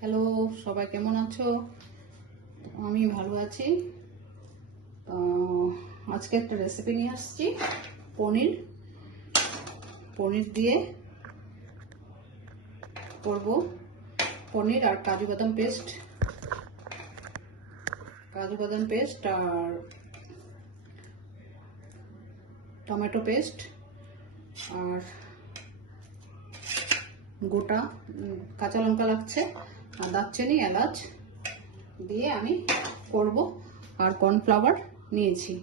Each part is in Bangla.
হ্যালো, সবাই কেমন আছো? আমি ভালো আছি। আজকে একটা রেসিপি নিয়ে আসছি। পনির পনির দিয়ে করব। পনির আর কাজু বাদাম পেস্ট আর টমেটো পেস্ট আর গোটা কাঁচা লঙ্কা লাগছে আর দারচিনি এলাচ দিয়ে আমি করব। আর কর্নফ্লাওয়ার নিয়ে নিয়েছি।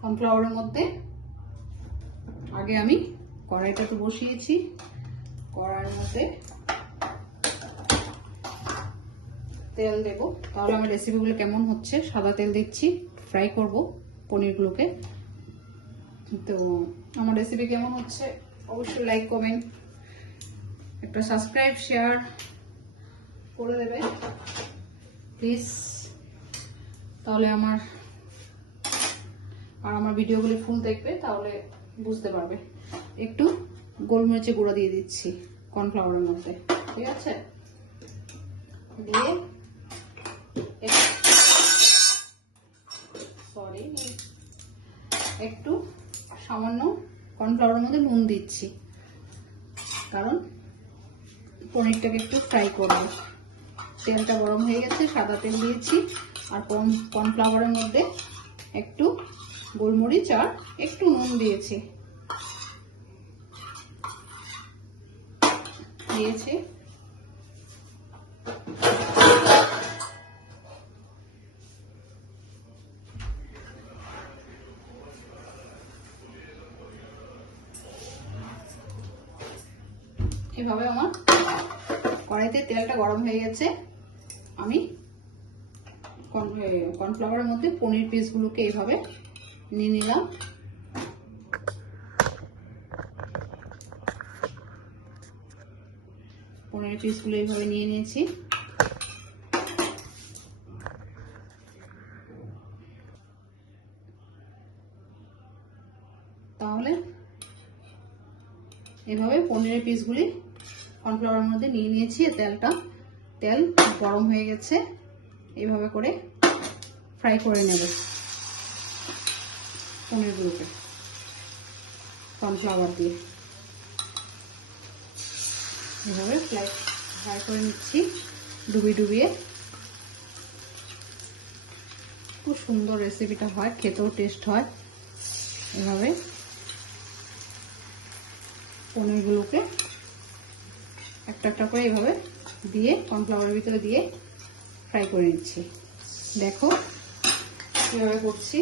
কর্নফ্লাওয়ারের মধ্যে আগে আমি কড়াইটাতে বসিয়েছি। কড়াইয়ের মধ্যে তেল দেব। তাহলে আমার রেসিপিগুলো কেমন হচ্ছে। সাদা তেল দিচ্ছি, ফ্রাই করব পনিরগুলোকে। তো আমার রেসিপি কেমন হচ্ছে অবশ্যই লাইক কমেন্ট একটা সাবস্ক্রাইব শেয়ার করে দেবে প্লিজ। তাহলে আমার ভিডিওগুলি ফুল দেখবে, তাহলে বুঝতে পারবে। একটু গোলমরিচের গুঁড়া দিয়ে দিচ্ছি কর্নফ্লাওয়ারের মধ্যে, ঠিক আছে? দিয়ে একটু সামান্য কর্নফ্লাওয়ারের মধ্যে নুন দিচ্ছি, কারণ পনিরটাকে একটু ফ্রাই করব। তেলটা গরম হয়ে গেছে, সাদা তেল দিয়েছি। আর কর্নফ্লাওয়ারের মধ্যে একটু গোলমরিচ আর একটু নুন দিয়েছি। এভাবে আমার কড়াইতে তেলটা গরম হয়ে গেছে। আমি কর্নফ্লাওয়ারের মধ্যে পনির পিসগুলোকে এইভাবে নিয়ে নিলাম। পনির পিসগুলো এইভাবে নিয়ে নিয়েছি। তাহলে এভাবে পনিরের পিসগুলি কর্নফ্লাওয়ারের মধ্যে নিয়ে নিয়েছি। তেল গরম হয়ে গেছে। এইভাবে করে ফ্রাই করে নেব পনিরগুলোকে কর্নফ্লাওয়ার দিয়ে। এভাবে ফ্রাই করে নিচ্ছি ডুবিয়ে। খুব সুন্দর রেসিপিটা হয়, খেতেও টেস্ট হয়। এভাবে পনিরগুলোকে একটা করে এভাবে দিয়ে কর্নফ্লাওয়ারের ভিতরে দিয়ে ফ্রাই করে নিচ্ছি। দেখো কিভাবে করছি।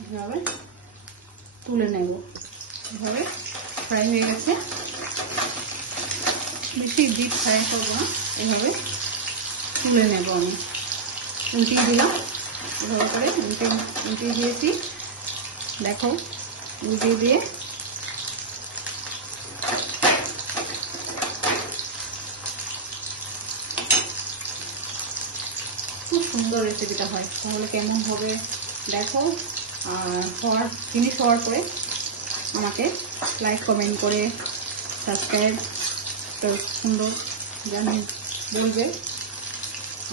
এভাবে তুলে নেব। এভাবে ফ্রাই হয়ে গেছে। বেশি ডিপ ফ্রাই করবো না, এভাবে তুলে নেব। আমি উল্টিয়ে দিলাম, এভাবে করে উল্টিয়ে দিয়েছি। দেখো উল্টিয়ে দিয়ে খুব সুন্দর রেসিপিটা হয়। তাহলে কেমন হবে দেখো। আর ফিনিশ হওয়ার পরে আমাকে লাইক কমেন্ট করে সাবস্ক্রাইব সুন্দর জানিয়ে বলবে।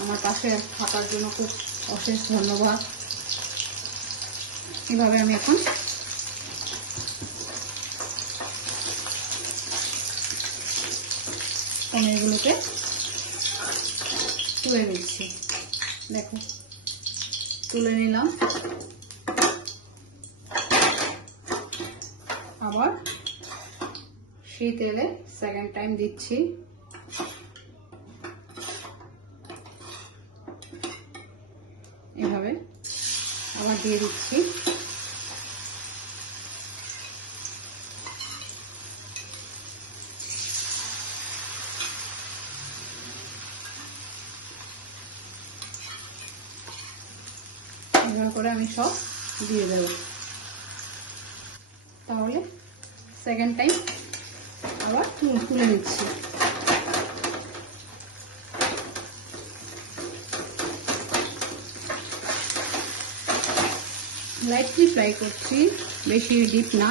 আমার পাশে থাকার জন্য খুব অশেষ ধন্যবাদ। এভাবে আমি এখন পনিরগুলোকে তুলে নিচ্ছি। দেখো তুলে নিলাম। আবার সেই তেলে সেকেন্ড টাইম দিচ্ছি। এভাবে আবার দিয়ে দিচ্ছি। এভাবে করে আমি সব দিয়ে দেব। তাহলে সেকেন্ড টাইম আবার তুলে নিচ্ছি। লাইটলি ফ্রাই করছি, বেশি ডিপ না।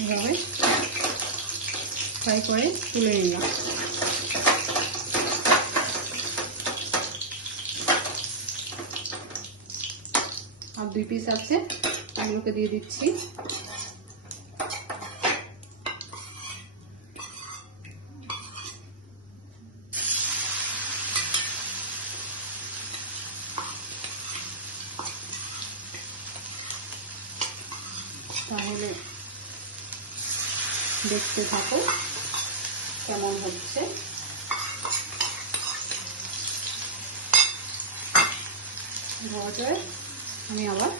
এভাবে ফ্রাই করে তুলে নিলাম। আর 2 পিস আছে, এগুলোকে দিয়ে দিচ্ছি। তাহলে দেখতে থাকো কেমন হচ্ছে। আমি আবার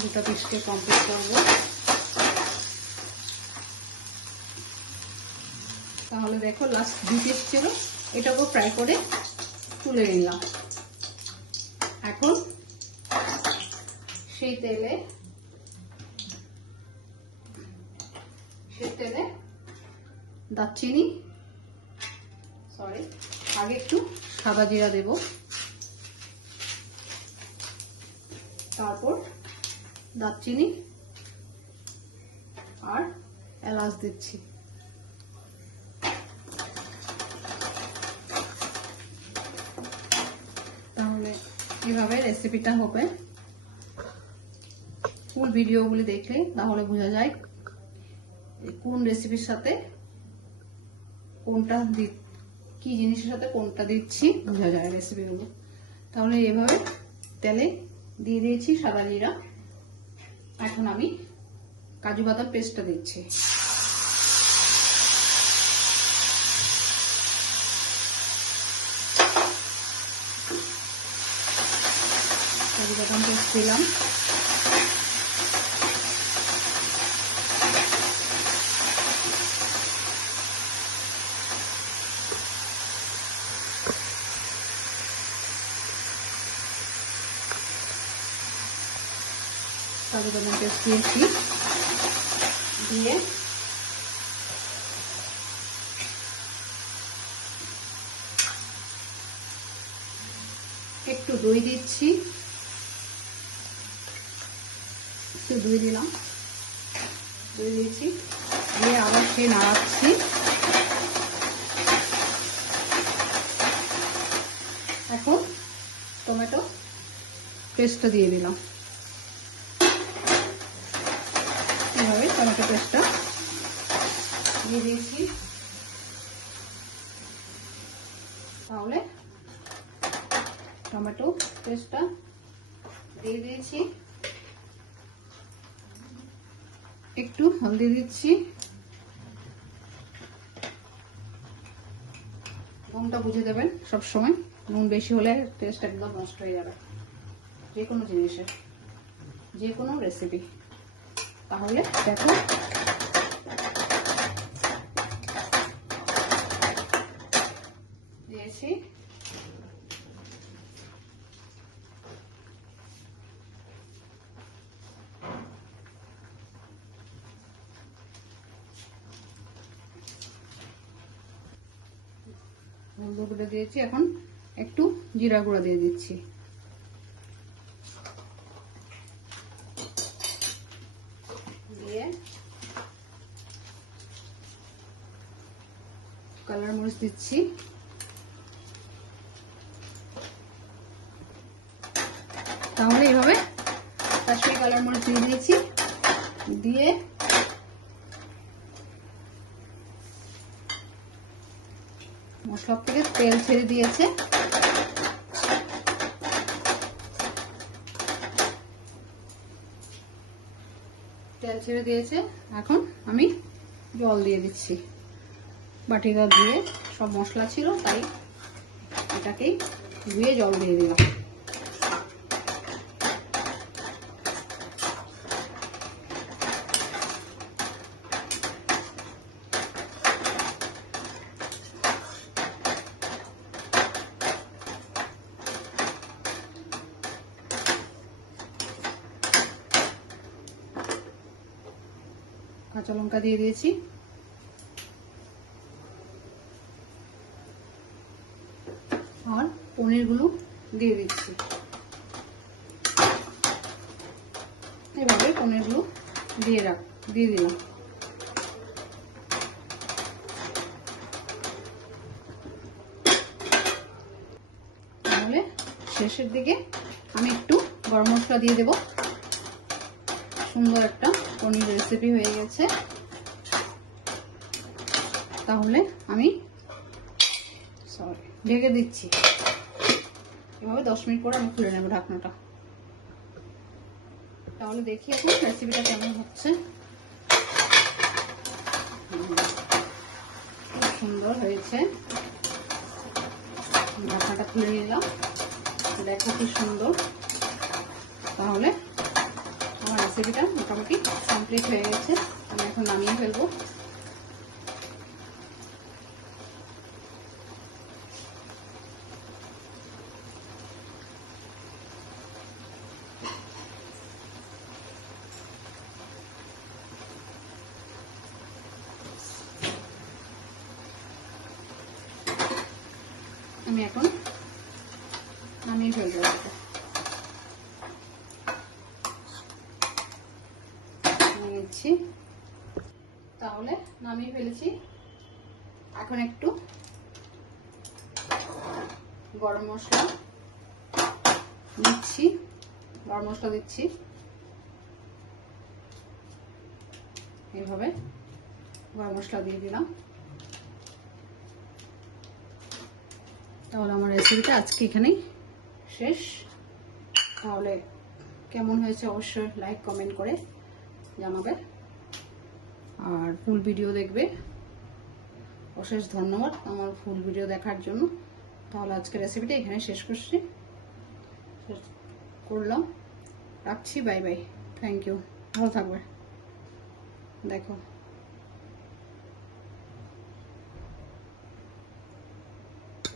2টা পিসকে কমপ্লিট করবো। তাহলে দেখো লাস্ট 2 পিস ছিল, এটাকেও ফ্রাই করে তুলে নিলাম। এখন সেই তেলে দারচিনি, আগে একটু সাদা জিরা দেব, তারপর দারচিনি আর এলাচ দিচ্ছি। তাহলে এভাবে রেসিপিটা হবে। ফুল ভিডিওগুলি দেখলে তাহলে বোঝা যায় কোন রেসিপির সাথে কোনটা কি জিনিসের সাথে কোনটা দিচ্ছি, বোঝা যায় রেসিপিগুলো। তাহলে এভাবে তেলে দিয়ে দিয়েছি সাদা জিরা। এখন আমি কাজু বাদাম পেস্টটা দিচ্ছি। কাজু বাদাম পেস্ট দিলাম। কাজু বাদাম পেস্ট দিয়েছি, দিয়ে একটু দই দিচ্ছি, একটু দই দিলাম, দই দিয়েছি, দিয়ে আবার সে নাড়াচ্ছি। এখন টমেটো পেস্টটা দিয়ে দিলাম। এভাবে টমেটো পেস্টটা দিয়ে দিয়েছি। তাহলে টমেটো পেস্টটা দিয়ে দিয়েছি, একটু হলদি দিচ্ছি। নুনটা বুঝে দেবেন সব সময়, নুন বেশি হলে টেস্ট একদম নষ্ট হয়ে যাবে যে কোনো জিনিসের, যে কোনো রেসিপি। তাহলে দেখো দিয়েছি। হলুদ গুঁড়ো দিয়েছি, এখন একটু জিরা গুঁড়ো দিয়ে দিচ্ছি। দিয়ে কালার মরিচ দিচ্ছি। তাহলে এইভাবে কাশ্মীরি কালার মরিচ দিয়ে দিয়েছি, দিয়ে মশলা থেকে তেল ছেড়ে দিয়েছে। তেল ছেড়ে দিয়েছে, এখন আমি জল দিয়ে দিচ্ছি। বাটিটা ধুয়ে সব মশলা ছিল, তাই এটাকেই ধুয়ে জল দিয়ে দিলাম। কাঁচা লঙ্কা দিয়ে দিয়েছি, পনিরগুলো দিয়ে দিচ্ছি। এভাবে পনিরগুলো দিয়ে দিলাম। তাহলে শেষের দিকে আমি একটু গরম মশলা দিয়ে দেব। সুন্দর একটা পনির রেসিপি হয়ে গেছে। তাহলে আমি ঢেকে দিচ্ছি। এভাবে 10 মিনিট পরে আমি খুলে নেব ঢাকনাটা। তাহলে দেখি এখন রেসিপিটা কেমন হচ্ছে। খুব সুন্দর হয়েছে। ঢাকনাটা খুলে নিলাম, দেখো কি সুন্দর। তাহলে আমার রেসিপিটা মোটামুটি কমপ্লিট হয়ে গেছে। আমি এখন নামিয়ে ফেলবো। আমি এখন নামিয়ে ফেলবো। নিচ্ছি। তাহলে নামিয়ে ফেলেছি। এখন একটু গরম মশলা দিচ্ছি। এইভাবে গরম মশলা দিয়ে দিলাম। তাহলে আমার রেসিপিটা আজকে এখানেই শেষ। তাহলে কেমন হয়েছে অবশ্যই লাইক কমেন্ট করে জানাবে, আর ফুল ভিডিও দেখবে। অশেষ ধন্যবাদ আমার ফুল ভিডিও দেখার জন্য। তাহলে আজকে রেসিপিটা এখানে শেষ করলাম। রাখছি। Bye bye. Thank you. ভালো থাকবে। দেখো।